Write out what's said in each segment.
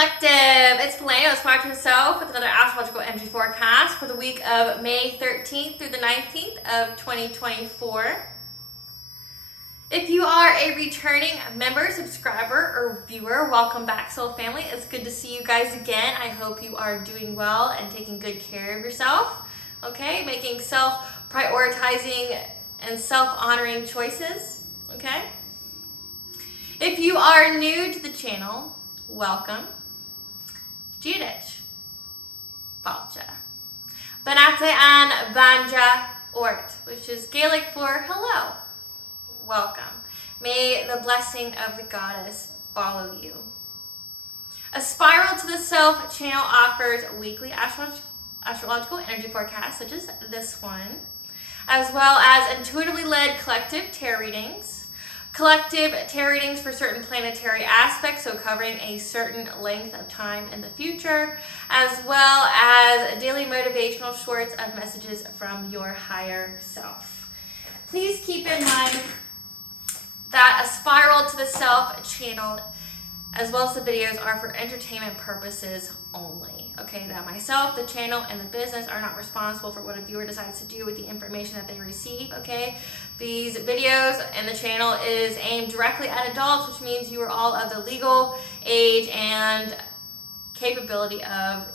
Collective, it's Llewellyns, aspiraltotheself with another astrological energy forecast for the week of May 13th through the 19th of 2024. If you are a returning member, subscriber, or viewer, welcome back, soul family. It's good to see you guys again. I hope you are doing well and taking good care of yourself, okay? Making self-prioritizing and self-honoring choices, okay? If you are new to the channel, welcome. Dzień Balcha. Banate an Banja Ort, which is Gaelic for hello. Welcome. May the blessing of the goddess follow you. A Spiral to the Self channel offers weekly astrological energy forecasts, such as this one, as well as intuitively led collective tarot readings, collective tarot readings for certain planetary aspects, so covering a certain length of time in the future, as well as daily motivational shorts of messages from your higher self. Please keep in mind that A Spiral to the Self channel, as well as the videos, are for entertainment purposes only. Okay, that myself, the channel, and the business are not responsible for what a viewer decides to do with the information that they receive, okay? These videos and the channel is aimed directly at adults, which means you are all of the legal age and capability of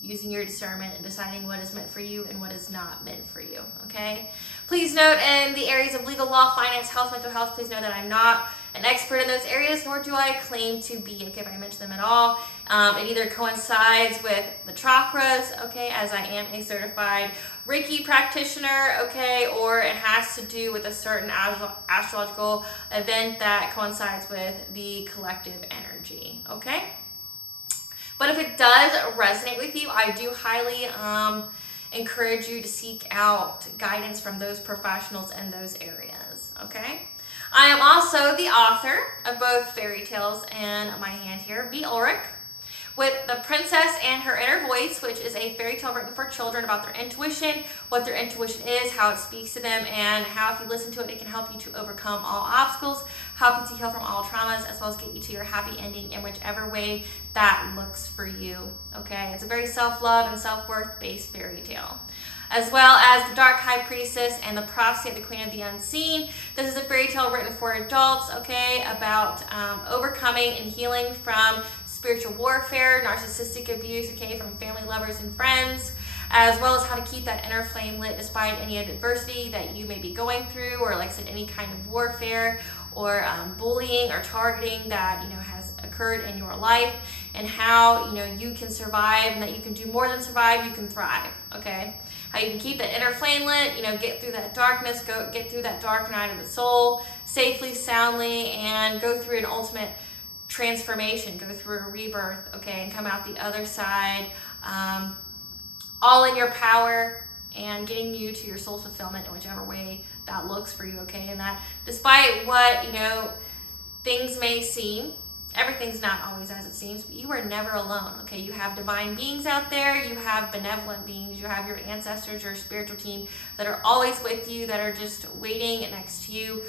using your discernment and deciding what is meant for you and what is not meant for you, okay? Please note, in the areas of legal, law, finance, health, mental health, please know that I'm not an expert in those areas, nor do I claim to be, okay, if I mention them at all. It either coincides with the chakras, okay, as I am a certified Reiki practitioner, okay, or it has to do with a certain astrological event that coincides with the collective energy, okay? But if it does resonate with you, I do highly encourage you to seek out guidance from those professionals in those areas, okay? I am also the author of both fairy tales and my hand here, V. Ulrich, with The Princess and Her Inner Voice, which is a fairy tale written for children about their intuition, what their intuition is, how it speaks to them, and how if you listen to it, it can help you to overcome all obstacles, help you to heal from all traumas, as well as get you to your happy ending in whichever way that looks for you, okay? It's a very self-love and self-worth based fairy tale. As well as The Dark High Priestess and The Prophecy of the Queen of the Unseen. This is a fairy tale written for adults, okay, about overcoming and healing from spiritual warfare, narcissistic abuse, okay, from family, lovers, and friends, as well as how to keep that inner flame lit despite any adversity that you may be going through, or like I said, any kind of warfare or bullying or targeting that, you know, has occurred in your life, and how, you know, you can survive, and that you can do more than survive, you can thrive, okay? How you can keep that inner flame lit, you know, get through that darkness, get through that dark night of the soul safely, soundly, and go through an ultimate transformation, go through a rebirth, okay, and come out the other side, all in your power and getting you to your soul's fulfillment in whichever way that looks for you, okay? And that despite what, you know, things may seem, everything's not always as it seems, but you are never alone, okay? You have divine beings out there, you have benevolent beings, you have your ancestors, your spiritual team that are always with you, that are just waiting next to you,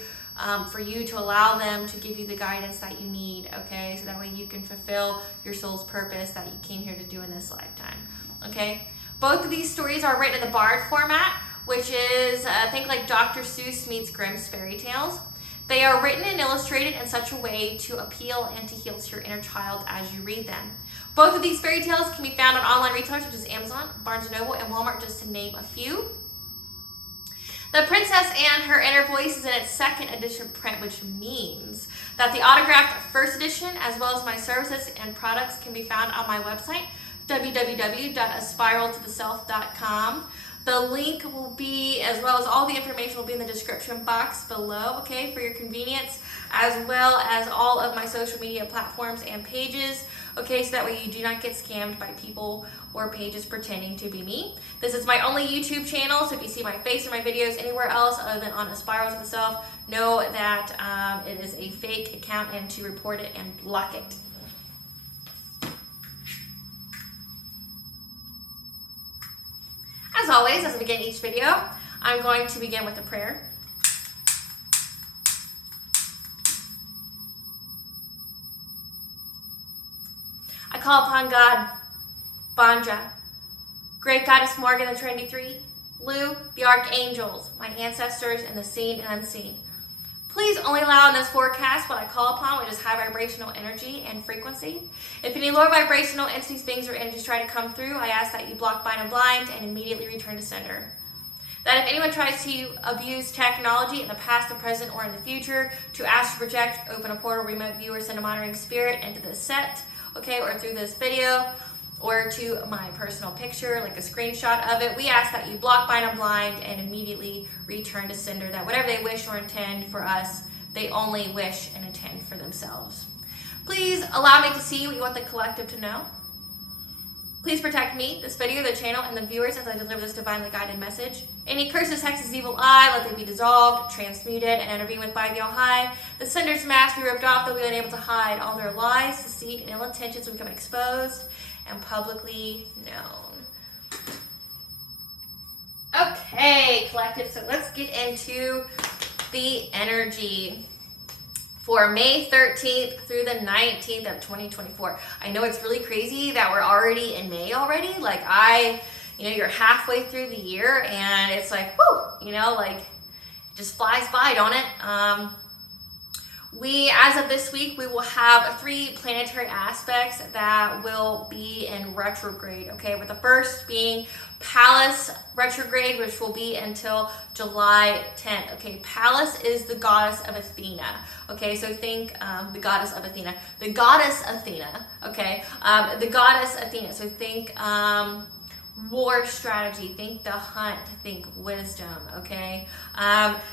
for you to allow them to give you the guidance that you need, okay? So that way you can fulfill your soul's purpose that you came here to do in this lifetime, okay? Both of these stories are written in the Bard format, which is, think like Dr. Seuss meets Grimm's fairy tales. They are written and illustrated in such a way to appeal and to heal to your inner child as you read them. Both of these fairy tales can be found on online retailers such as Amazon, Barnes & Noble, and Walmart, just to name a few. The Princess and Her Inner Voice is in its second edition print, which means that the autographed first edition, as well as my services and products, can be found on my website, www.aspiraltotheself.com. The link will be, as well as all the information, will be in the description box below, okay, for your convenience, as well as all of my social media platforms and pages, okay, so that way you do not get scammed by people or pages pretending to be me. This is my only YouTube channel, so if you see my face or my videos anywhere else other than on A Spiral to the Self, know that it is a fake account, and to report it and block it. As always, as I begin each video, I'm going to begin with a prayer. call upon God, Banja, Great Goddess Morgan, the Trinity Three, Lu, the Archangels, my ancestors, and the seen and unseen. Please only allow in this forecast what I call upon, which is high vibrational energy and frequency. If any lower vibrational entities, beings, or energies try to come through, I ask that you block, bind, and blind, and immediately return to sender. That if anyone tries to abuse technology in the past, the present, or in the future to astral project, open a portal, remote view, or send a monitoring spirit into this set, okay, or through this video, or to my personal picture, like a screenshot of it, we ask that you block, bind, and blind, and immediately return to sender, that whatever they wish or intend for us, they only wish and intend for themselves. Please allow me to see what you want the collective to know. Please protect me, this video, the channel, and the viewers as I deliver this divinely guided message. Any curses, hexes, evil eye, let they be dissolved, transmuted, and intervened with by the All-High. The sender's mask be ripped off, they'll be unable to hide. All their lies, deceit, and ill intentions will become exposed and publicly known. Okay, collective, so let's get into the energy for May 13th through the 19th of 2024. I know it's really crazy that we're already in May already. Like you're halfway through the year and it's like, whoo, like it just flies by, don't it? As of this week, we will have 3 planetary aspects that will be in retrograde, okay? With the first being Pallas retrograde, which will be until July 10th, okay? Pallas is the goddess of Athena, okay? So think the goddess of Athena. The goddess Athena, okay? The goddess Athena, so think war strategy, think the hunt, think wisdom, okay?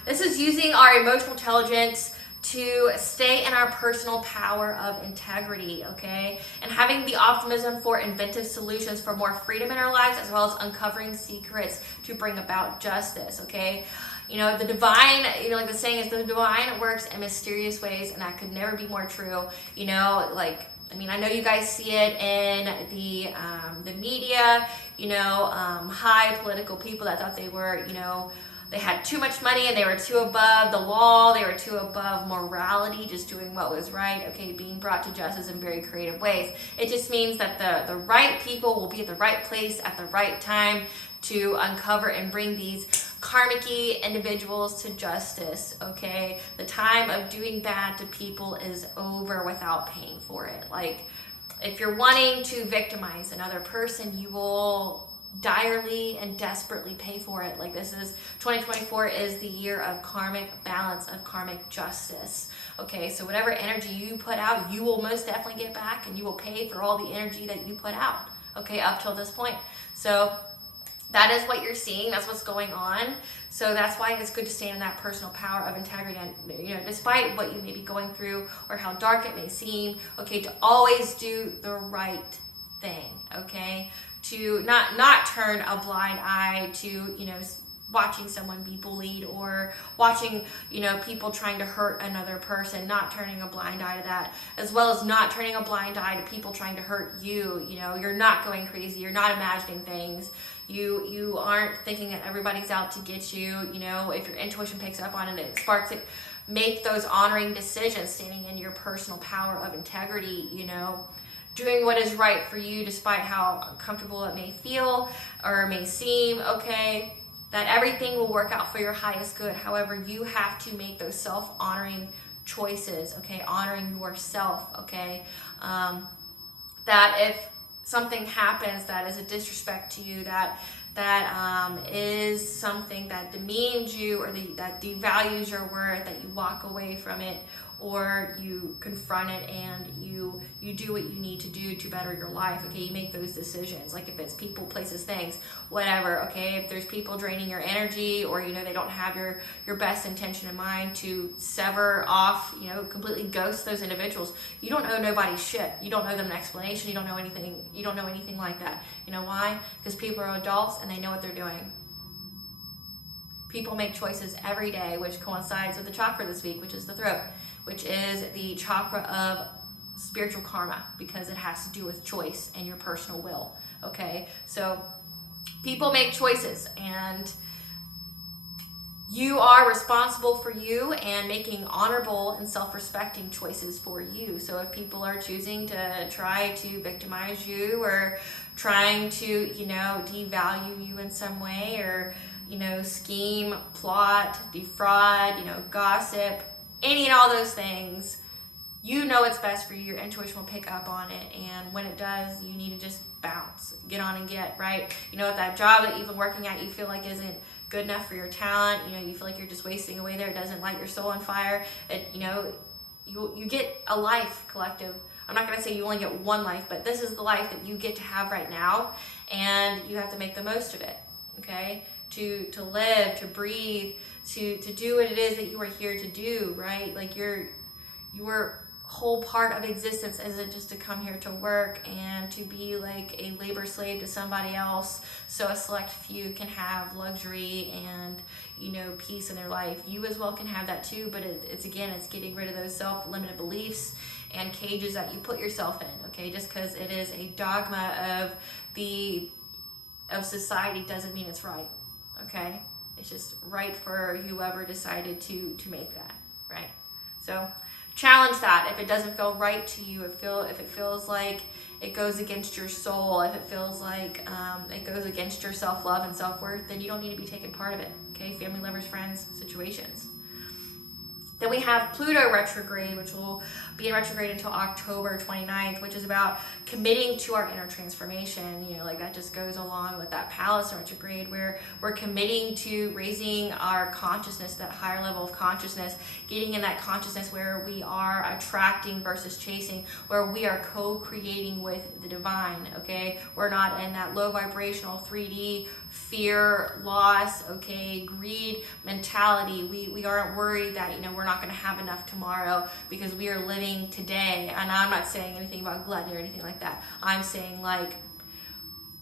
This is using our emotional intelligence to stay in our personal power of integrity, okay? And having the optimism for inventive solutions for more freedom in our lives, as well as uncovering secrets to bring about justice, okay? The divine, like the saying is, the divine works in mysterious ways, and that could never be more true. I know you guys see it in the media, high political people that thought they were, they had too much money and they were too above the law, they were too above morality, just doing what was right, okay, being brought to justice in very creative ways. It just means that the right people will be at the right place at the right time to uncover and bring these karmic-y individuals to justice, okay? The time of doing bad to people is over without paying for it. Like, if you're wanting to victimize another person, you will direly and desperately pay for it. Like, 2024 is the year of karmic balance, of karmic justice, okay? So whatever energy you put out, you will most definitely get back, and you will pay for all the energy that you put out, okay, up till this point. So that is what you're seeing. That's what's going on. So that's why it's good to stand in that personal power of integrity, and despite what you may be going through or how dark it may seem, okay, to always do the right thing, okay? To not turn a blind eye to, watching someone be bullied, or watching, people trying to hurt another person, not turning a blind eye to that, as well as not turning a blind eye to people trying to hurt you. You're not going crazy. You're not imagining things. You aren't thinking that everybody's out to get you. If your intuition picks up on it, it sparks it. Make those honoring decisions, standing in your personal power of integrity, doing what is right for you despite how uncomfortable it may feel or may seem, okay? That everything will work out for your highest good. However, you have to make those self-honoring choices, okay? Honoring yourself, okay? That if something happens that is a disrespect to you, that is something that demeans you, or that devalues your worth, that you walk away from it, or you confront it and you do what you need to do to better your life, okay? You make those decisions. Like, if it's people, places, things, whatever, okay? If there's people draining your energy, or they don't have your best intention in mind, to sever off, completely ghost those individuals. You don't owe nobody shit. You don't owe them an explanation. You don't know anything like that. You know why? Because people are adults and they know what they're doing. People make choices every day, which coincides with the chakra this week, which is the throat, which is the chakra of spiritual karma, because it has to do with choice and your personal will, okay? So people make choices, and you are responsible for you and making honorable and self-respecting choices for you. So if people are choosing to try to victimize you or trying to, devalue you in some way, or, scheme, plot, defraud, gossip, any and all those things, you know it's best for you. Your intuition will pick up on it. And when it does, you need to just bounce, get on and get, right? If that job that you've been working at, you feel like isn't good enough for your talent, you feel like you're just wasting away there, it doesn't light your soul on fire, you get a life, collective. I'm not going to say you only get one life, but this is the life that you get to have right now, and you have to make the most of it, okay? To live, to breathe, to do what it is that you are here to do, right? Like your whole part of existence isn't just to come here to work and to be like a labor slave to somebody else so a select few can have luxury and peace in their life. You as well can have that too, but it's getting rid of those self-limited beliefs and cages that you put yourself in, okay? Just because it is a dogma of society doesn't mean it's right, okay? It's just right for whoever decided to make that, right? So challenge that. If it doesn't feel right to you, if it feels like it goes against your soul, if it feels like it goes against your self-love and self-worth, then you don't need to be taking part of it, okay? Family, lovers, friends, situations. Then we have Pluto retrograde, which will be in retrograde until October 29th, which is about committing to our inner transformation. Like that just goes along with that Palace retrograde, where we're committing to raising our consciousness, that higher level of consciousness, getting in that consciousness where we are attracting versus chasing, where we are co-creating with the divine, okay? We're not in that low vibrational 3D fear, loss, okay, greed mentality. We aren't worried that, we're not going to have enough tomorrow, because we are living today. And I'm not saying anything about gluttony or anything like that. I'm saying like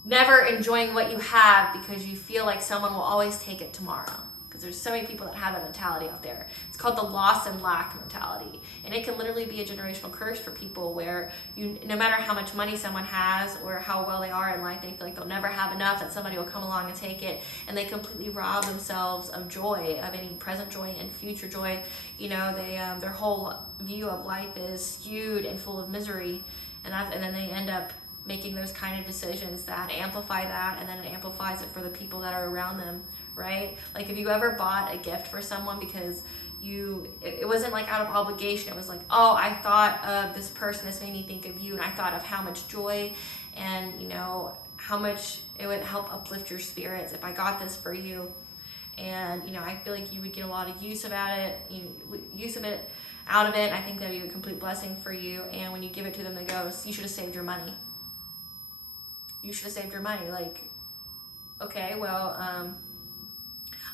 never enjoying what you have because you feel like someone will always take it tomorrow. Because there's so many people that have that mentality out there. It's called the loss and lack mentality. And it can literally be a generational curse for people, where no matter how much money someone has or how well they are in life, they feel like they'll never have enough, that somebody will come along and take it, and they completely rob themselves of joy, of any present joy and future joy. Their whole view of life is skewed and full of misery, and then they end up making those kind of decisions that amplify that, and then it amplifies it for the people that are around them, right? Like, if you ever bought a gift for someone because it wasn't like out of obligation, it was like, oh, I thought of this person, this made me think of you, and I thought of how much joy and how much it would help uplift your spirits if I got this for you. And I feel like you would get a lot of use of it out of it. I think that would be a complete blessing for you. And when you give it to them, they go, you should have saved your money. You should have saved your money. Like, okay, well,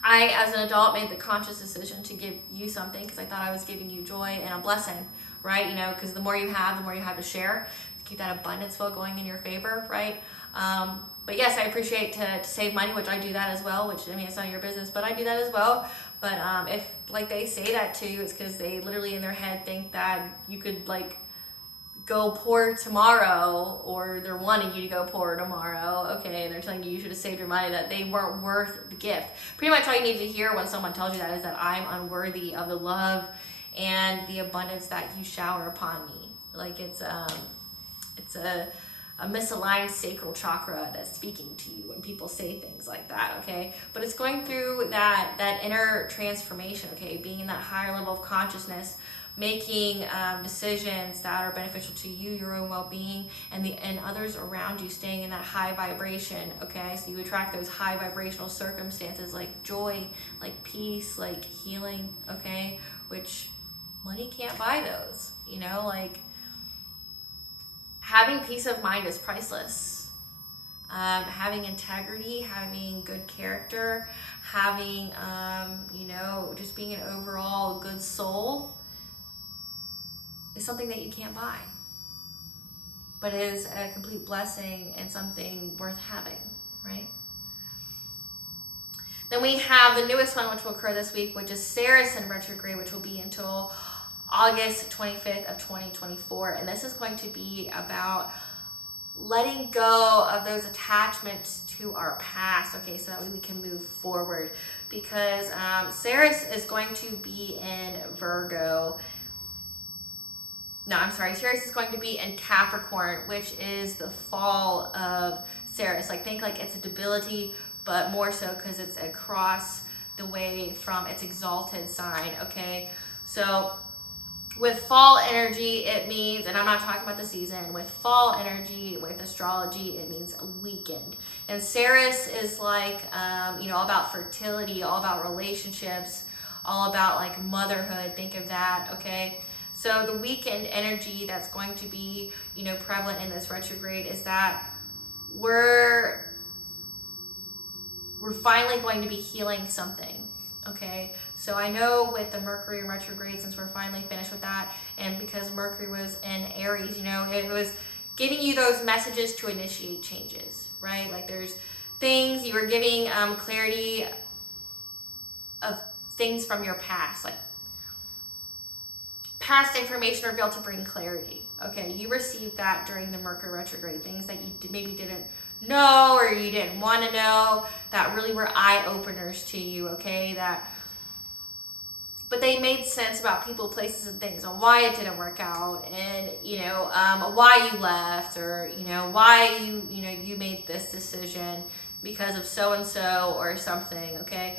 I, as an adult, made the conscious decision to give you something because I thought I was giving you joy and a blessing, right? Because the more you have to share, to keep that abundance flow going in your favor, right? But yes, I appreciate to save money, which I do that as well, which, it's none of your business, but I do that as well. But if, like, they say that to you, it's because they literally in their head think that you could, like, go poor tomorrow, or they're wanting you to go poor tomorrow, okay, and they're telling you should have saved your money, that they weren't worth the gift. Pretty much all you need to hear when someone tells you that is that I'm unworthy of the love and the abundance that you shower upon me. Like, it's a misaligned sacral chakra that's speaking to you when people say things like that, okay? But it's going through that inner transformation, okay? Being in that higher level of consciousness, making decisions that are beneficial to you, your own well-being, and others around you, staying in that high vibration, okay? So you attract those high vibrational circumstances like joy, like peace, like healing, okay? Which money can't buy those, like having peace of mind is priceless. Having integrity, having good character, having, just being an overall good soul is something that you can't buy, but it is a complete blessing and something worth having, right? Then we have the newest one, which will occur this week, which is Ceres in retrograde, which will be until August 25th of 2024. And this is going to be about letting go of those attachments to our past, okay, so that way we can move forward, because Ceres is going to be in Virgo. No, I'm sorry. Ceres is going to be in Capricorn, which is the fall of Ceres. Like, think like it's a debility, but more so because it's across the way from its exalted sign, okay? So with fall energy, it means, and I'm not talking about the season, with fall energy, with astrology, it means weakened. And Ceres is like, all about fertility, all about relationships, all about like motherhood. Think of that, okay? So the weakened energy that's going to be, prevalent in this retrograde is that we're finally going to be healing something. Okay, so I know with the Mercury retrograde, since we're finally finished with that, and because Mercury was in Aries, it was giving you those messages to initiate changes, right? Like there's things you were giving clarity of things from your past, like past information revealed to bring clarity. Okay, you received that during the Mercury retrograde, things that you maybe didn't know or you didn't want to know that really were eye openers to you, okay? But they made sense about people, places, and things, on why it didn't work out, and why you left, or why you made this decision because of so and so or something, okay?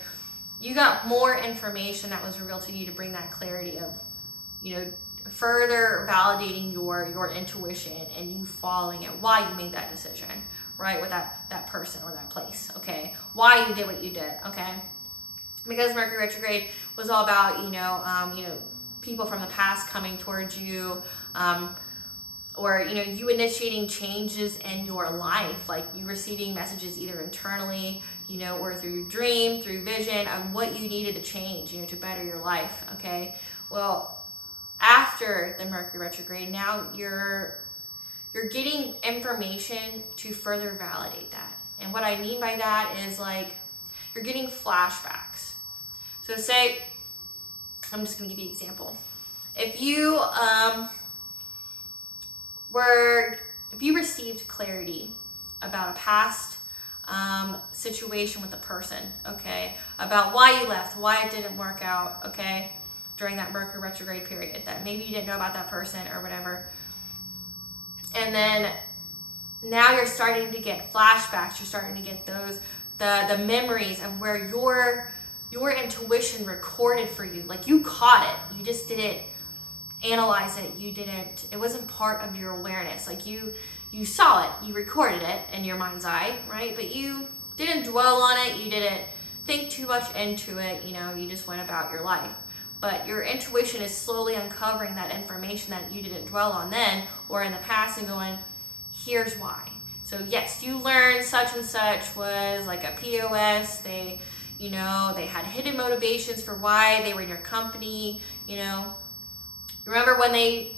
You got more information that was revealed to you to bring that clarity of further validating your intuition and you following it, why you made that decision, right, with that person or that place, okay? Why you did what you did, okay? Because Mercury retrograde was all about, people from the past coming towards you, or, you initiating changes in your life, like you receiving messages either internally, or through your dream, through vision, of what you needed to change, to better your life, okay? Well, after the Mercury retrograde, now you're getting information to further validate that. And what I mean by that is like you're getting flashbacks. So say, I'm just going to give you an example. If you received clarity about a past situation with a person, okay, about why you left, why it didn't work out, okay, during that Mercury retrograde period, that maybe you didn't know about that person or whatever. And then now you're starting to get flashbacks, you're starting to get those, the memories of where your intuition recorded for you. Like you caught it, you just didn't analyze it, it wasn't part of your awareness. Like you saw it, you recorded it in your mind's eye, right? But you didn't dwell on it, you didn't think too much into it, you just went about your life. But your intuition is slowly uncovering that information that you didn't dwell on then or in the past and going, here's why. So yes, you learned such and such was like a POS. They had hidden motivations for why they were in your company, do you remember when they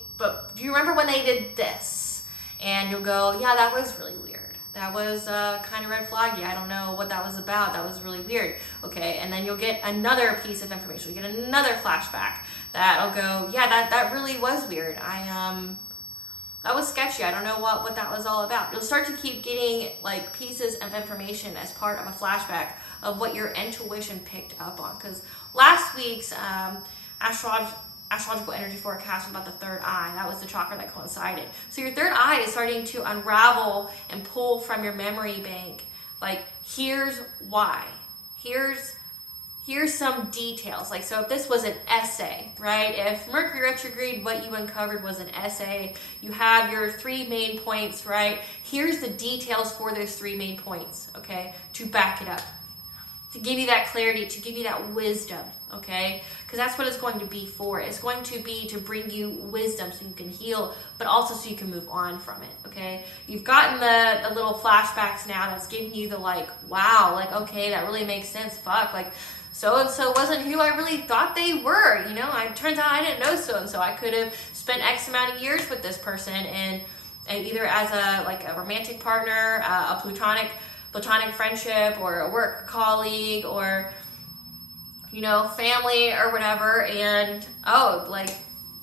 did this? And you'll go, yeah, that was really weird. That was kind of red flaggy. I don't know what that was about. That was really weird. Okay, and then you'll get another piece of information. You get another flashback that'll go, yeah, that really was weird. That was sketchy. I don't know what that was all about. You'll start to keep getting like pieces of information as part of a flashback of what your intuition picked up on. Because last week's astrological energy forecast was about the third eye. That was the chakra that coincided. So your third eye is starting to unravel and pull from your memory bank. Like, here's why. Here's some details. Like, so if this was an essay, right? If Mercury retrograde, what you uncovered was an essay, you have your 3 main points, right? Here's the details for those 3 main points, okay? To back it up. To give you that clarity, to give you that wisdom, okay? Because that's what it's going to be for. It's going to be to bring you wisdom so you can heal, but also so you can move on from it, okay? You've gotten the little flashbacks now that's giving you the like, wow, like, okay, that really makes sense. Fuck, like, so-and-so wasn't who I really thought they were, It turns out I didn't know so-and-so. I could have spent X amount of years with this person and either as a romantic partner, a platonic friendship, or a work colleague, or family or whatever, and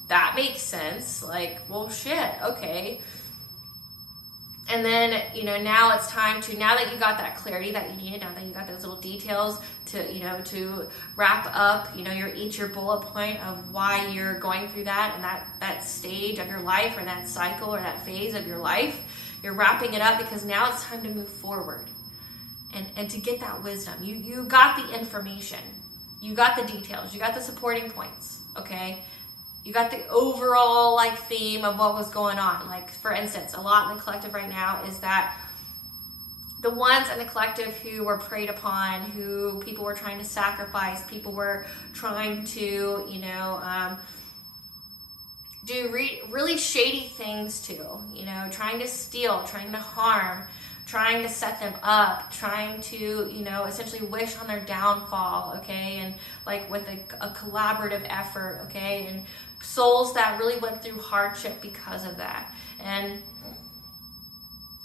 that makes sense. Like, well, shit, okay. And then, now it's time to, now that you got that clarity that you needed, now that you got those little details to, to wrap up, your bullet point of why you're going through that and that stage of your life, or that cycle, or that phase of your life, you're wrapping it up, because now it's time to move forward and to get that wisdom. You got the information, you got the details, you got the supporting points, okay? You got the overall theme of what was going on. For instance, a lot in the collective right now is that the ones in the collective who were preyed upon, who people were trying to sacrifice, people were trying to, do really shady things to, trying to steal, trying to harm, trying to set them up, trying to, essentially wish on their downfall, okay? And with a collaborative effort, okay? And souls that really went through hardship because of that. And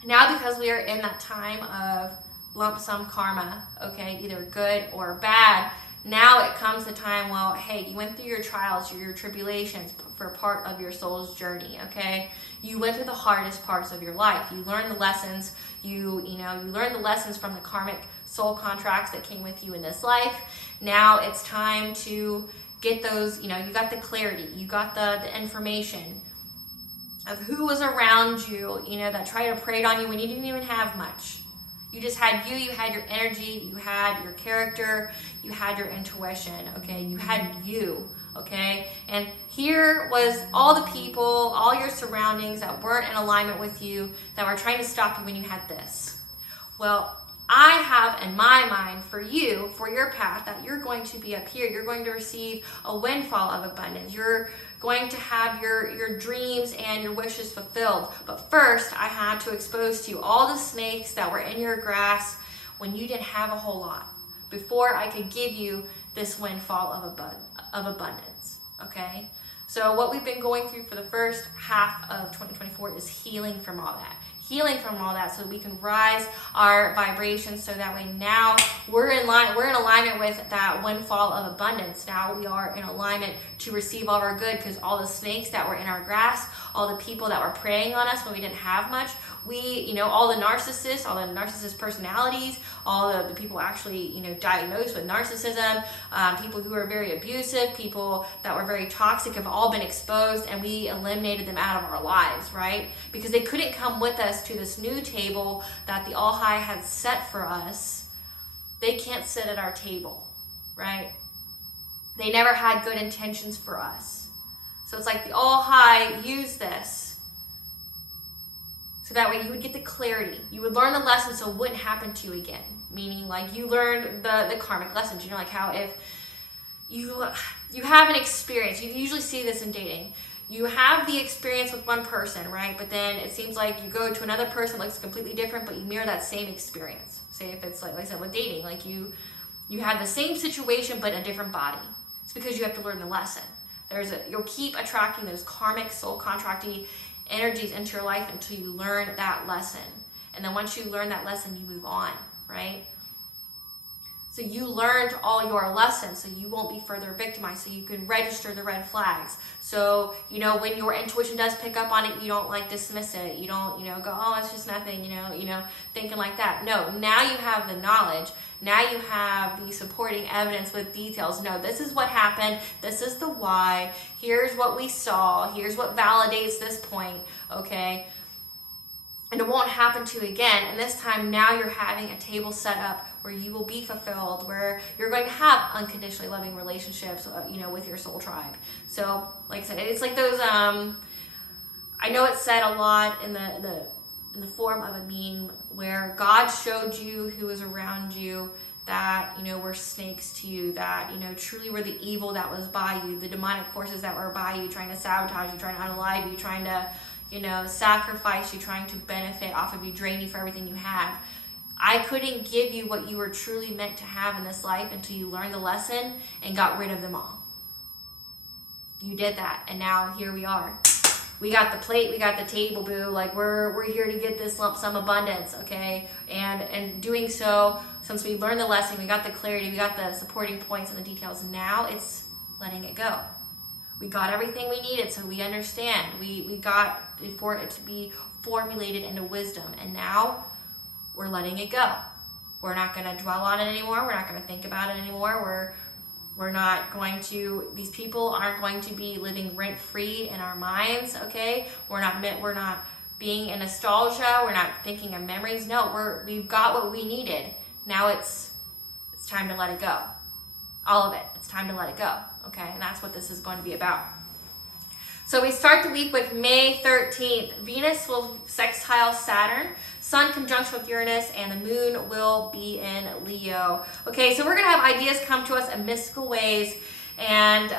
now, because we are in that time of lump sum karma, okay, either good or bad, now it comes the time, well, hey, you went through your trials, your tribulations for part of your soul's journey, okay? You went through the hardest parts of your life. You learned the lessons, you learned the lessons from the karmic soul contracts that came with you in this life. Now it's time to get those, you got the clarity, you got the information of who was around you, that tried to prey on you when you didn't even have much. You just had you had your energy, you had your character, you had your intuition, okay? You had you, okay? And here was all the people, all your surroundings that weren't in alignment with you, that were trying to stop you when you had this. Well, I have in my mind for you, for your path, that you're going to be up here. You're going to receive a windfall of abundance. You're going to have your dreams and your wishes fulfilled. But first, I had to expose to you all the snakes that were in your grass when you didn't have a whole lot, before I could give you this windfall of abundance, okay? So what we've been going through for the first half of 2024 is healing from all that. Healing from all that, so we can rise our vibrations, so that way now we're in alignment with that windfall of abundance. Now we are in alignment to receive all of our good, because all the snakes that were in our grass, all the people that were preying on us when we didn't have much, all the narcissists, all the narcissist personalities, all the people actually, diagnosed with narcissism, people who are very abusive, people that were very toxic, have all been exposed, and we eliminated them out of our lives, right? Because they couldn't come with us to this new table that the All High had set for us. They can't sit at our table, right? They never had good intentions for us. So it's like the All High used this, so that way you would get the clarity. You would learn the lesson, so it wouldn't happen to you again. Meaning, you learned the karmic lessons. How if you have an experience, you usually see this in dating. You have the experience with one person, right? But then it seems like you go to another person that looks completely different, but you mirror that same experience. Say if it's like I said with dating, you have the same situation but a different body. It's because you have to learn the lesson. You'll keep attracting those karmic soul contracty energies into your life until you learn that lesson. And then once you learn that lesson, you move on, right? So you learned all your lessons, so you won't be further victimized, so you can register the red flags. So, when your intuition does pick up on it, you don't dismiss it. You don't, go, oh, it's just nothing, thinking like that. No, now you have the knowledge. Now you have the supporting evidence with details. No, this is what happened. This is the why. Here's what we saw. Here's what validates this point, okay? And it won't happen to you again. And this time, now you're having a table set up where you will be fulfilled, where you're going to have unconditionally loving relationships, with your soul tribe. So, like I said, it's like those. I know it's said a lot in the form of a meme where God showed you who was around you, that were snakes to you, that truly were the evil that was by you, the demonic forces that were by you, trying to sabotage you, trying to unalive you, trying to sacrifice you, trying to benefit off of you, drain you for everything you have. I couldn't give you what you were truly meant to have in this life until you learned the lesson and got rid of them all. You did that, and now here we are. We got the plate, we got the table, boo. We're here to get this lump sum abundance, okay? And doing so, since we learned the lesson, we got the clarity, we got the supporting points and the details. Now it's letting it go. We got everything we needed, so we understand. We got for it to be formulated into wisdom, and now we're letting it go. We're not going to dwell on it anymore. We're not going to think about it anymore. We're not going to, these people aren't going to be living rent-free in our minds, okay? We're not being in nostalgia. We're not thinking of memories. No, we've got what we needed. Now it's time to let it go. All of it. It's time to let it go, okay? And that's what this is going to be about. So we start the week with May 13th. Venus will sextile Saturn, Sun conjunction with Uranus, and the Moon will be in Leo. Okay, so we're going to have ideas come to us in mystical ways and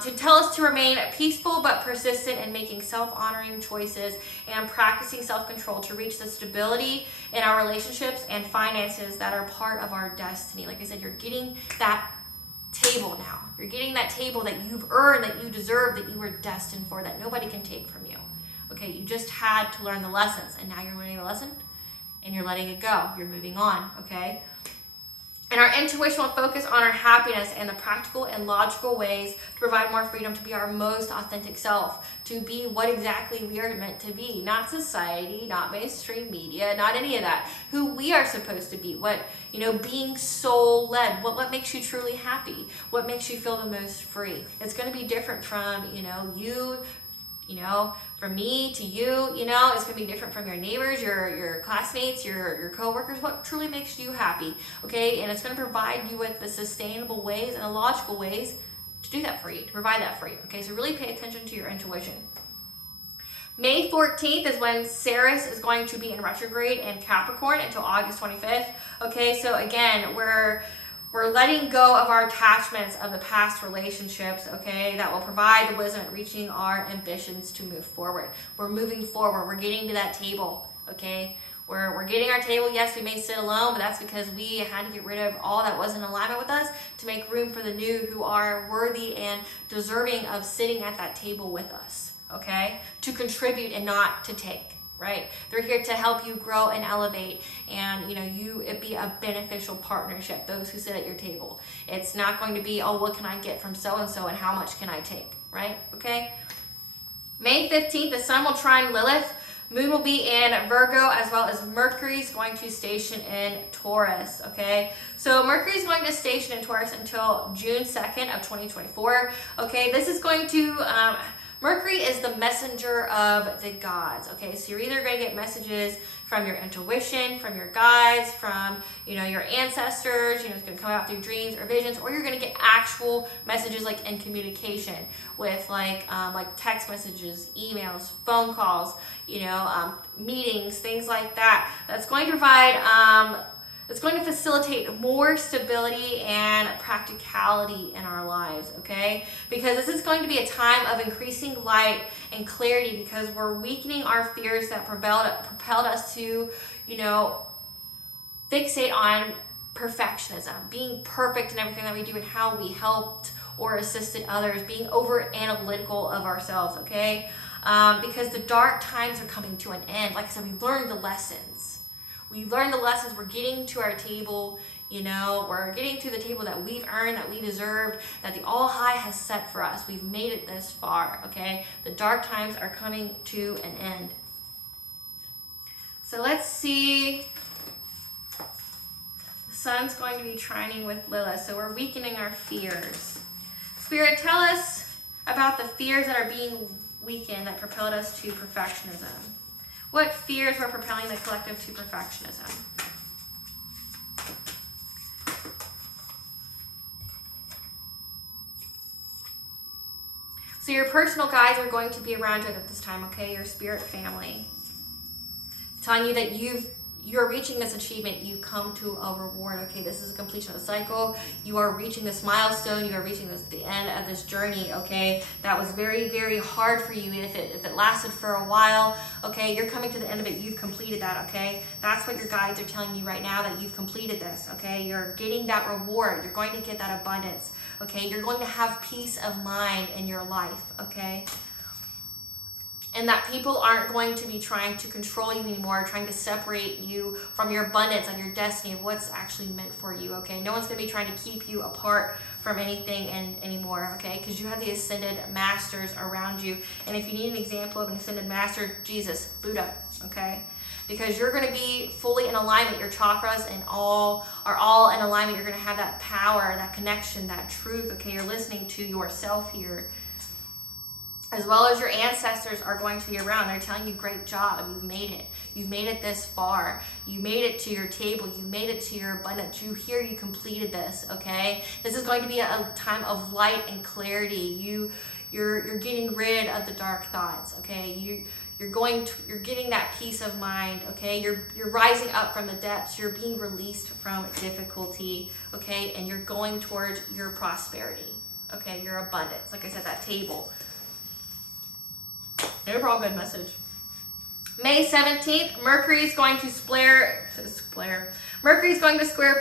to tell us to remain peaceful but persistent in making self-honoring choices and practicing self-control to reach the stability in our relationships and finances that are part of our destiny. Like I said, you're getting that table now. You're getting that table that you've earned, that you deserve, that you were destined for, that nobody can take from you. Okay, you just had to learn the lessons, and now you're learning the lesson, and you're letting it go. You're moving on, okay? And our intuition will focus on our happiness and the practical and logical ways to provide more freedom to be our most authentic self, to be what exactly we are meant to be. Not society, not mainstream media, not any of that. Who we are supposed to be. What, being soul-led. What makes you truly happy? What makes you feel the most free? It's going to be different from, you, from me to you, it's going to be different from your neighbors, your classmates, your coworkers. What truly makes you happy, okay? And it's going to provide you with the sustainable ways and the logical ways to do that for you, to provide that for you, okay? So really pay attention to your intuition. May 14th is when Ceres is going to be in retrograde in Capricorn until August 25th, okay? So again, we're letting go of our attachments of the past relationships, okay, that will provide the wisdom at reaching our ambitions to move forward. We're moving forward. We're getting to that table, okay? We're getting our table. Yes, we may sit alone, but that's because we had to get rid of all that wasn't in alignment with us to make room for the new who are worthy and deserving of sitting at that table with us, okay? To contribute and not to take. Right? They're here to help you grow and elevate, and it be a beneficial partnership, those who sit at your table. It's not going to be, oh, what can I get from so-and-so and how much can I take, right? Okay? May 15th, the Sun will trine Lilith. Moon will be in Virgo, as well as Mercury is going to station in Taurus, okay? So Mercury is going to station in Taurus until June 2nd of 2024, okay? This is going to... Mercury is the messenger of the gods, okay? So you're either going to get messages from your intuition, from your guides, from, your ancestors, it's going to come out through dreams or visions, or you're going to get actual messages like in communication with like text messages, emails, phone calls, meetings, things like that. That's going to provide, it's going to facilitate more stability and practicality in our lives, okay? Because this is going to be a time of increasing light and clarity because we're weakening our fears that propelled us to, fixate on perfectionism, being perfect in everything that we do and how we helped or assisted others, being over analytical of ourselves, okay? Because the dark times are coming to an end. Like I said, we've learned the lessons. We've learned the lessons. We're getting to our table, we're getting to the table that we've earned, that we deserved, that the All High has set for us. We've made it this far, okay? The dark times are coming to an end. So let's see. The Sun's going to be trining with Lilith, so we're weakening our fears. Spirit, tell us about the fears that are being weakened that propelled us to perfectionism. What fears were propelling the collective to perfectionism? So your personal guides are going to be around you at this time, okay? Your spirit family. Telling you that you're reaching this achievement, you come to a reward, okay? This is a completion of the cycle. You are reaching this milestone. You are reaching the end of this journey, okay? That was very, very hard for you. If it lasted for a while, okay, you're coming to the end of it. You've completed that, okay? That's what your guides are telling you right now, that you've completed this, okay? You're getting that reward. You're going to get that abundance, okay? You're going to have peace of mind in your life, okay? And that people aren't going to be trying to control you anymore, trying to separate you from your abundance, of your destiny, of what's actually meant for you, okay? No one's going to be trying to keep you apart from anything anymore, okay? Because you have the ascended masters around you. And if you need an example of an ascended master, Jesus, Buddha, okay? Because you're going to be fully in alignment. Your chakras and are all in alignment. You're going to have that power, that connection, that truth, okay? You're listening to yourself here. As well as your ancestors are going to be around. They're telling you, great job, you've made it. You've made it this far. You made it to your table. You made it to your abundance. You completed this, okay? This is going to be a time of light and clarity. You're getting rid of the dark thoughts, okay? You're getting that peace of mind, okay? You're rising up from the depths. You're being released from difficulty, okay? And you're going towards your prosperity, okay? Your abundance. Like I said, that table. Overall good message. May 17th, Mercury is going to square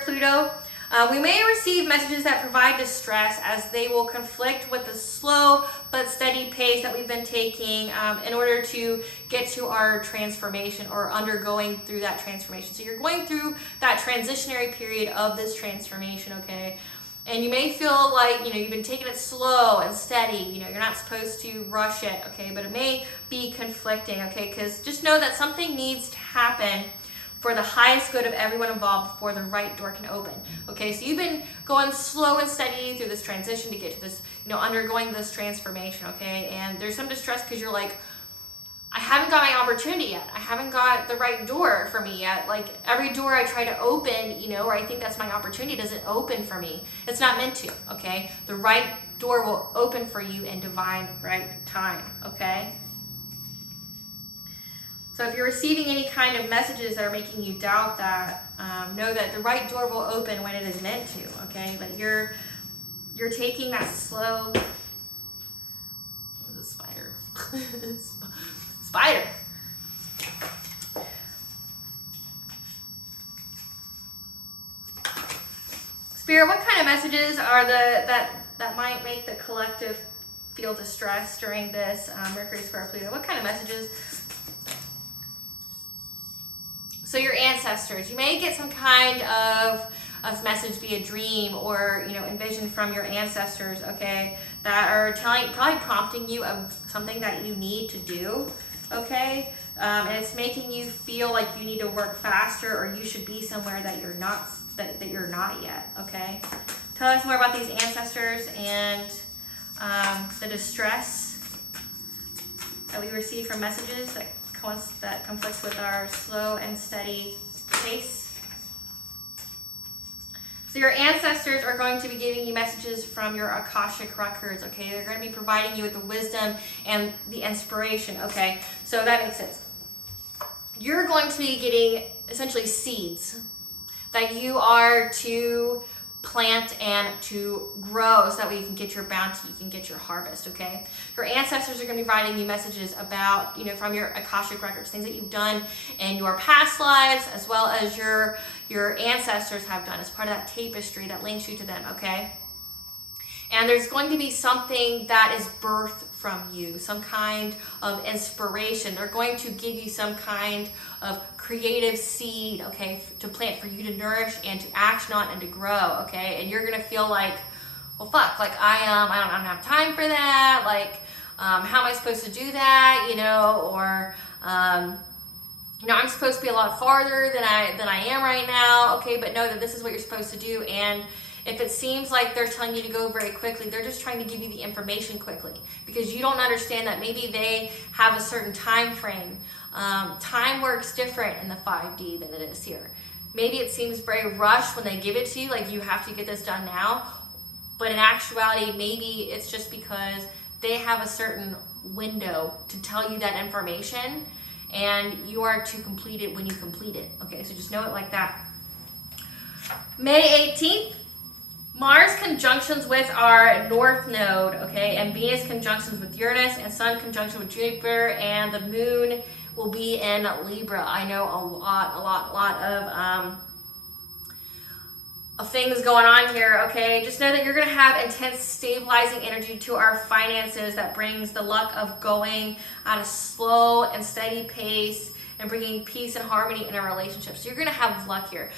Pluto. We may receive messages that provide distress as they will conflict with the slow but steady pace that we've been taking in order to get to our transformation or undergoing through that transformation. So you're going through that transitionary period of this transformation, okay? And you may feel like, you've been taking it slow and steady. You're not supposed to rush it, okay? But it may be conflicting, okay? Because just know that something needs to happen for the highest good of everyone involved before the right door can open, okay? So you've been going slow and steady through this transition to get to this, undergoing this transformation, okay? And there's some distress because you're like, I haven't got my opportunity yet. I haven't got the right door for me yet. Like every door I try to open, or I think that's my opportunity, doesn't open for me. It's not meant to, okay? The right door will open for you in divine right time, okay? So if you're receiving any kind of messages that are making you doubt that, know that the right door will open when it is meant to, okay? But you're taking that slow... The spider. Spider. Spirit, what kind of messages are that might make the collective feel distressed during this Mercury square Pluto? What kind of messages? So your ancestors, you may get some kind of message via dream or envision from your ancestors, okay, that are probably prompting you of something that you need to do, okay, and it's making you feel like you need to work faster or you should be somewhere that you're not yet, okay. Tell us more about these ancestors and the distress that we receive from messages that conflicts with our slow and steady pace. So your ancestors are going to be giving you messages from your Akashic records, okay? They're going to be providing you with the wisdom and the inspiration, okay? So that makes sense. You're going to be getting essentially seeds that you are to plant and to grow so that way you can get your bounty, you can get your harvest, okay? Your ancestors are going to be providing you messages about, from your Akashic records, things that you've done in your past lives, as well as your ancestors have done as part of that tapestry that links you to them, okay? And there's going to be something that is birthed from you, some kind of inspiration. They're going to give you some kind of creative seed, okay, to plant for you to nourish and to action on and to grow, okay? And you're gonna feel like, well, fuck, like I don't have time for that. Like, how am I supposed to do that? Or I'm supposed to be a lot farther than I am right now, okay? But know that this is what you're supposed to do. And if it seems like they're telling you to go very quickly, they're just trying to give you the information quickly because you don't understand that maybe they have a certain time frame. Time works different in the 5D than it is here. Maybe it seems very rushed when they give it to you, like you have to get this done now. But in actuality, maybe it's just because they have a certain window to tell you that information and you are to complete it when you complete it. Okay, so just know it like that. May 18th. Mars conjunctions with our North Node, okay, and Venus conjunctions with Uranus, and Sun conjunction with Jupiter, and the Moon will be in Libra. I know a lot of things going on here, okay? Just know that you're going to have intense stabilizing energy to our finances that brings the luck of going at a slow and steady pace and bringing peace and harmony in our relationships. So you're going to have luck here.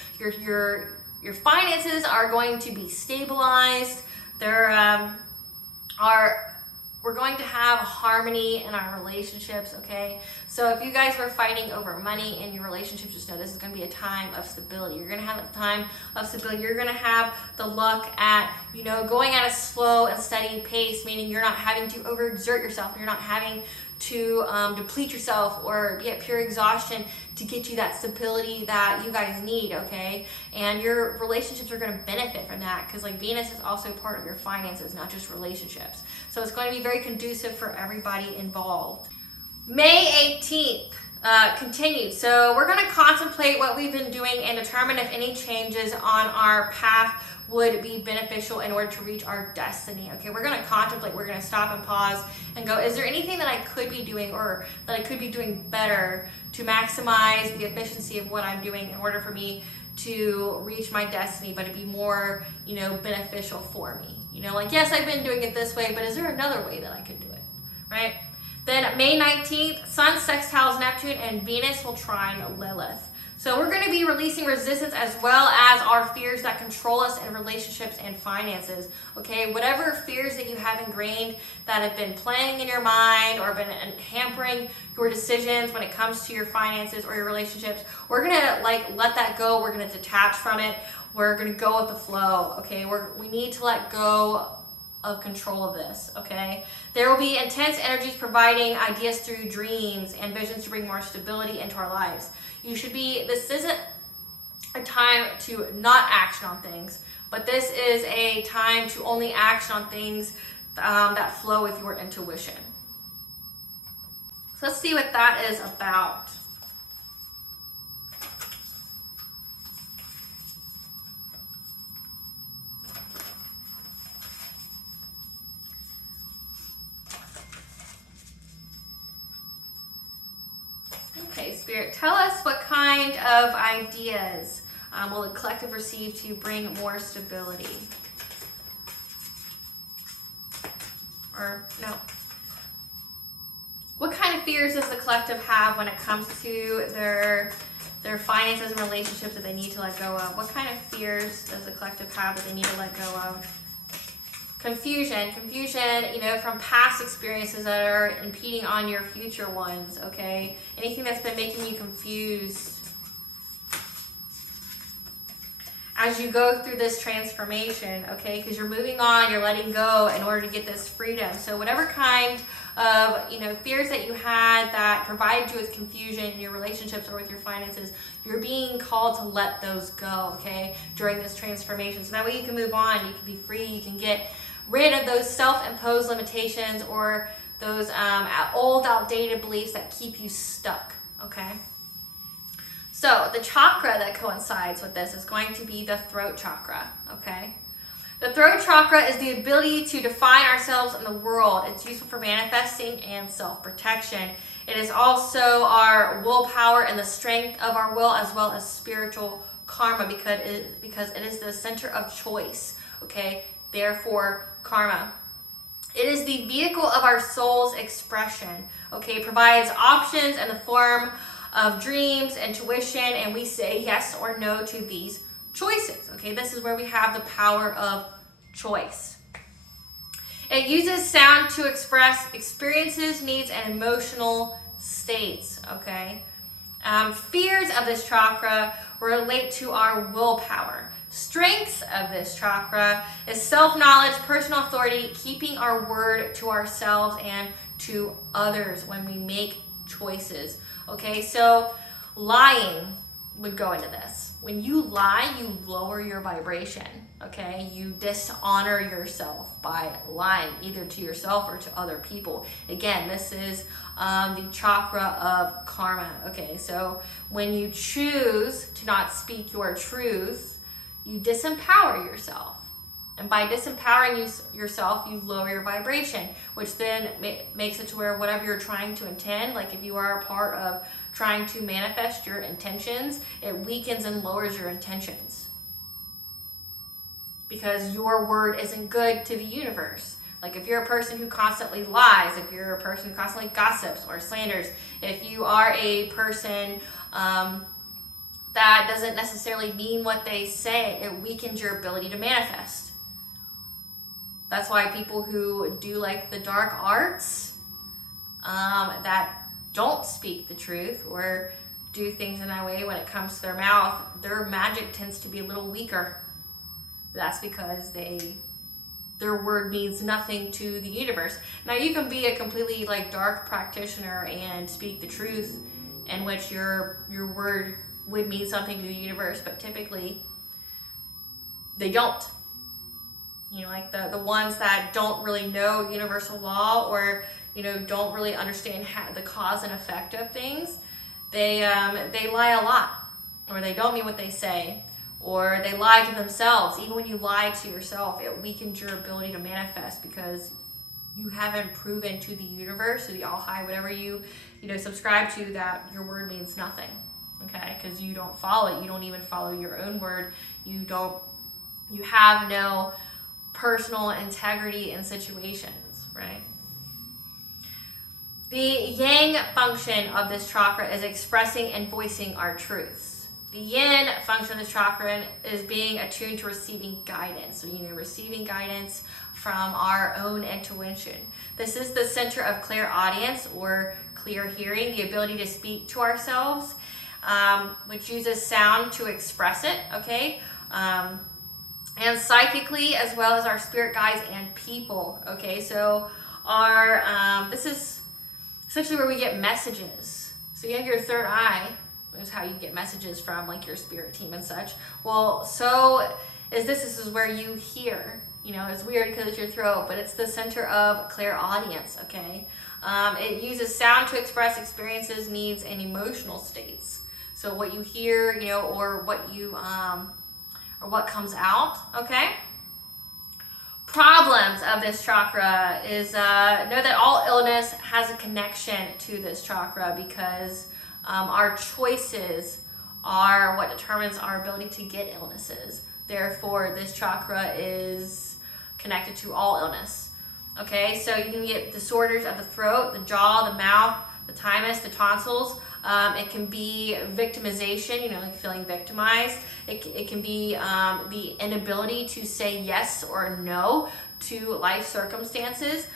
Your finances are going to be stabilized. We're going to have harmony in our relationships, okay? So if you guys were fighting over money in your relationship, just know this is going to be a time of stability. You're going to have a time of stability. You're going to have the luck at, going at a slow and steady pace, meaning you're not having to overexert yourself. You're not having to deplete yourself or be at pure exhaustion to get you that stability that you guys need, okay? And your relationships are going to benefit from that because like Venus is also part of your finances, not just relationships. So it's going to be very conducive for everybody involved. May 18th. Continued. So we're going to contemplate what we've been doing and determine if any changes on our path would be beneficial in order to reach our destiny. Okay, we're going to contemplate. We're going to stop and pause and go, is there anything that I could be doing or that I could be doing better to maximize the efficiency of what I'm doing in order for me to reach my destiny, but to be more, beneficial for me? Like, yes, I've been doing it this way, but is there another way that I could do it, right? Then May 19th, Sun sextiles Neptune and Venus will trine Lilith. So we're going to be releasing resistance as well as our fears that control us in relationships and finances. Okay, whatever fears that you have ingrained that have been playing in your mind or been hampering your decisions when it comes to your finances or your relationships, we're going to let that go. We're going to detach from it. We're going to go with the flow. Okay, we need to let go of control of this, okay? There will be intense energies providing ideas through dreams and visions to bring more stability into our lives. This isn't a time to not action on things, but this is a time to only action on things that flow with your intuition. So let's see what that is about. Okay, Spirit, tell us what kind of ideas will the collective receive to bring more stability? Or, no. What kind of fears does the collective have when it comes to their finances and relationships that they need to let go of? What kind of fears does the collective have that they need to let go of? Confusion, from past experiences that are impeding on your future ones, okay? Anything that's been making you confused as you go through this transformation, okay? Because you're moving on, you're letting go in order to get this freedom. So whatever kind of, fears that you had that provided you with confusion in your relationships or with your finances, you're being called to let those go, okay? During this transformation. So that way you can move on, you can be free, you can get rid of those self-imposed limitations or those old, outdated beliefs that keep you stuck, okay? So the chakra that coincides with this is going to be the throat chakra, okay? The throat chakra is the ability to define ourselves in the world. It's useful for manifesting and self-protection. It is also our willpower and the strength of our will as well as spiritual karma because it is the center of choice, okay? Therefore, karma. It is the vehicle of our soul's expression, okay? It provides options in the form of dreams, intuition, and we say yes or no to these choices, okay? This is where we have the power of choice. It uses sound to express experiences, needs, and emotional states, okay? Fears of this chakra relate to our willpower. Strengths of this chakra is self-knowledge, personal authority, keeping our word to ourselves and to others when we make choices. Okay, so lying would go into this. When you lie, you lower your vibration, okay? You dishonor yourself by lying, either to yourself or to other people. Again, this is the chakra of karma, okay? So when you choose to not speak your truth, you disempower yourself. And by disempowering yourself, you lower your vibration, which then makes it to where whatever you're trying to intend, like if you are a part of trying to manifest your intentions, it weakens and lowers your intentions. Because your word isn't good to the universe. Like if you're a person who constantly lies, if you're a person who constantly gossips or slanders, if you are a person that doesn't necessarily mean what they say, it weakens your ability to manifest. That's why people who do like the dark arts, that don't speak the truth or do things in that way when it comes to their mouth, their magic tends to be a little weaker. That's because their word means nothing to the universe. Now you can be a completely like dark practitioner and speak the truth, in which your word would mean something to the universe, but typically they don't. You know, like the ones that don't really know universal law, or don't really understand the cause and effect of things, they lie a lot, or they don't mean what they say, or they lie to themselves. Even when you lie to yourself, it weakens your ability to manifest, because you haven't proven to the universe, to the all high, whatever you subscribe to, that your word means nothing. Okay, because you don't follow it. You don't even follow your own word. You have no personal integrity in situations, right? The yang function of this chakra is expressing and voicing our truths. The yin function of this chakra is being attuned to receiving guidance. So, receiving guidance from our own intuition. This is the center of clairaudience, or clear hearing, the ability to speak to ourselves, which uses sound to express it, okay? And psychically, as well as our spirit guides and people, okay? So this is essentially where we get messages. So you have your third eye, which is how you get messages from like your spirit team and such. Well, so this is where you hear. It's weird because it's your throat, but it's the center of clairaudience, okay? It uses sound to express experiences, needs, and emotional states. So what you hear, or what you or what comes out, okay? Problems of this chakra is know that all illness has a connection to this chakra, because our choices are what determines our ability to get illnesses. Therefore, this chakra is connected to all illness. Okay, so you can get disorders of the throat, the jaw, the mouth, the thymus, the tonsils. It can be victimization, like feeling victimized. It can be the inability to say yes or no to life circumstances.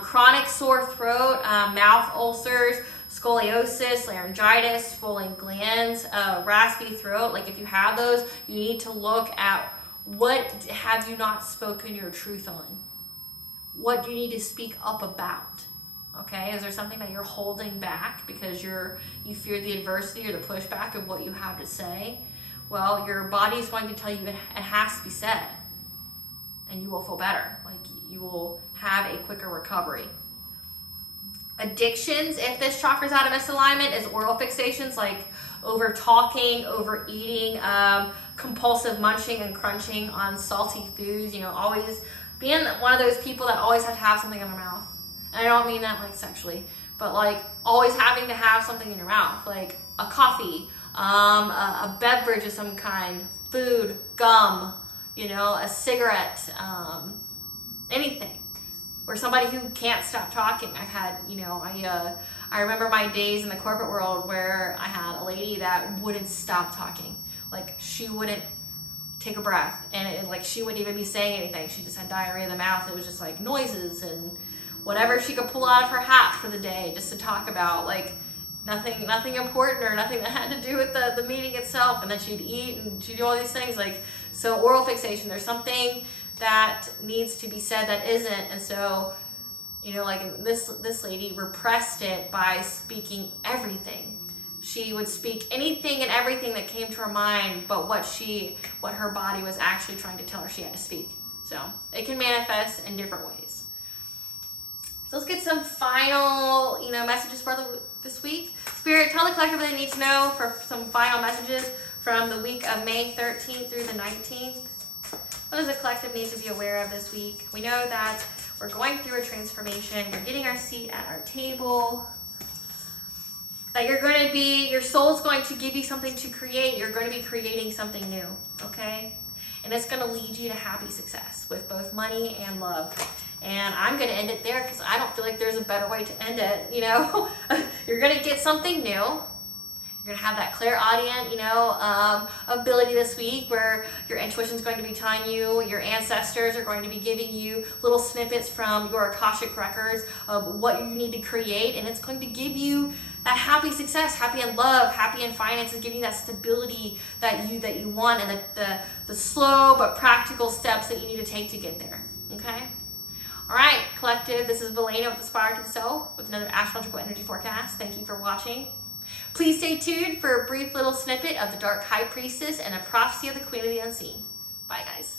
Chronic sore throat, mouth ulcers, scoliosis, laryngitis, swollen glands, raspy throat. Like if you have those, you need to look at what have you not spoken your truth on? What do you need to speak up about? Okay, is there something that you're holding back because you fear the adversity or the pushback of what you have to say? Well, your body is going to tell you it has to be said, and you will feel better. Like you will have a quicker recovery. Addictions, if this chakra is out of misalignment, is oral fixations like over talking, overeating, compulsive munching and crunching on salty foods. Always being one of those people that always have to have something in their mouth. And I don't mean that like sexually, but like always having to have something in your mouth, like a coffee, a beverage of some kind, food, gum, a cigarette, anything. Or somebody who can't stop talking. I've had, I remember my days in the corporate world where I had a lady that wouldn't stop talking. Like she wouldn't take a breath, and she wouldn't even be saying anything. She just had diarrhea in the mouth. It was just like noises and whatever she could pull out of her hat for the day just to talk about, like nothing important or nothing that had to do with the meeting itself. And then she'd eat and she'd do all these things. So oral fixation, there's something that needs to be said that isn't. And so, this lady repressed it by speaking everything. She would speak anything and everything that came to her mind, but what her body was actually trying to tell her she had to speak. So it can manifest in different ways. So let's get some final, messages for this week. Spirit, tell the collective what they need to know for some final messages from the week of May 13th through the 19th. What does the collective need to be aware of this week? We know that we're going through a transformation. We're getting our seat at our table. That your soul's going to give you something to create. You're going to be creating something new, okay? And it's going to lead you to happy success with both money and love. And I'm going to end it there because I don't feel like there's a better way to end it, You're going to get something new. You're gonna have that clairaudient, ability this week where your intuition is going to be telling you, your ancestors are going to be giving you little snippets from your Akashic records of what you need to create, and it's going to give you that happy success, happy in love, happy in finances, giving you that stability that you want, and the slow but practical steps that you need to take to get there. Okay? All right, collective, this is Llewellyn with Aspire to the Self with another astrological energy forecast. Thank you for watching. Please stay tuned for a brief little snippet of the Dark High Priestess and a prophecy of the Queen of the Unseen. Bye, guys.